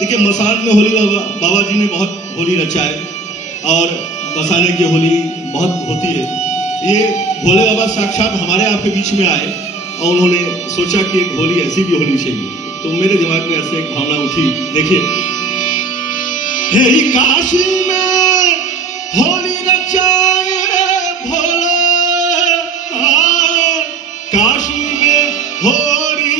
देखिए मसान में होली बाबा जी ने बहुत होली रचाए और मसाने की होली बहुत होती है। ये भोले बाबा साक्षात हमारे आपके बीच में आए और उन्होंने सोचा कि एक होली ऐसी भी होनी चाहिए, तो मेरे दिमाग में ऐसे एक भावना उठी। देखिए, हे काशी में होली रचाए रे भोला, काशी में होली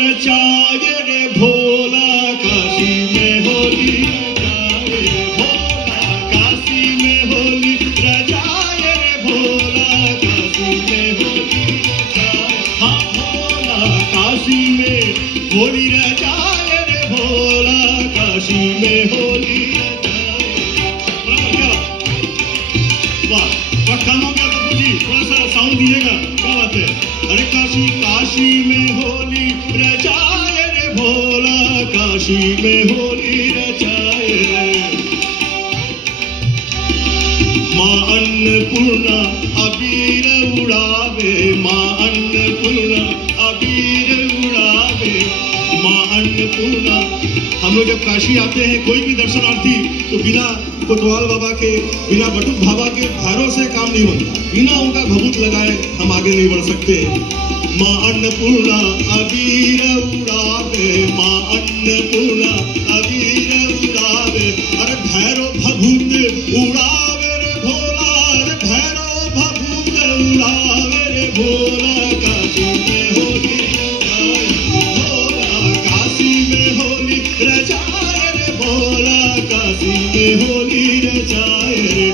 रचाए रे भोला, काशी में होली रचाए रे भोला, काशी में होली रचाए रे भोला, काशी में होली रचाए, हाँ भोला काशी में होली रचाए रे भोला, काशी में होली रचाए। वाह, काम हो गया बापू जी, थोड़ा सा साउंड दीजिएगा, क्या बात है। अरे काशी काशी में होली रचाए रे भोला, काशी में होली रचाए रे। माँ अन्नपूर्णा अबीर उड़ावे, माँ अन्नपूर्णा अबीर उड़ावे, माँ अन्नपूर्णा। हम लोग जब काशी आते हैं कोई भी दर्शनार्थी, तो बिना कोतवाल बाबा के, बिना बटुक बाबा के भैरव से काम नहीं बनता, बिना उनका भभूत लगाए हम आगे नहीं बढ़ सकते। माँ अन्नपूर्णा अबीर उड़ावे, माँ अन्नपूर्णा अबीर उड़ावे, अरे भैरव भभूत उड़ावे रे भोला, अरे भैरव भभूत उड़ावे रे भोला, काशी में होली रचाए भोला, काशी में होली रचाए रे भोला, काशी में होली रचाए रे।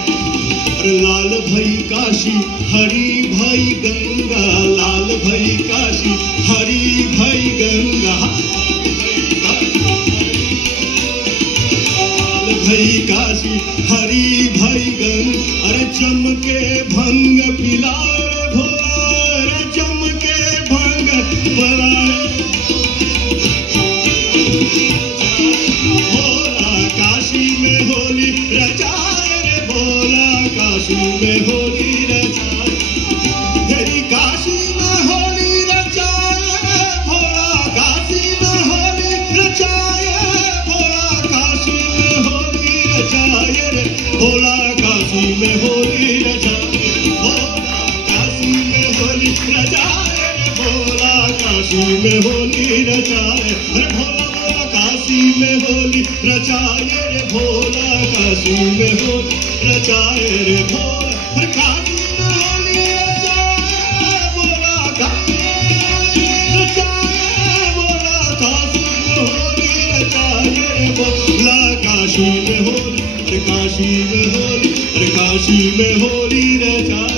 अरे लाल भई काशी हरी भई गंगा, लाल भई काशी हरी भई गंगा, लाल भई काशी हरी भई गंगा, अरे जम के भंग पिलाओ रे भोला, अरे जम के भंग पिलाओ भोला, काशी में होली रचाए रे भोला, काशी में होली रचाए, तेरी काशी में होली रचाए भोला, काशी में होली रचाए भोला, काशी में होली रचाए रे भोला, काशी में होली रचाए भोला, काशी में होली रचाए रे भोला, काशी में होली रचाए रे भोला, काशी में होली रचाए रे भोला, काशी में होली रचाए रे भोला, काशी में होली रचाए भोला, काशी में रचाए भोला, काशी में होली रचाए रे भोला, काशी में होली, काशी में होली, काशी में होली रचाए।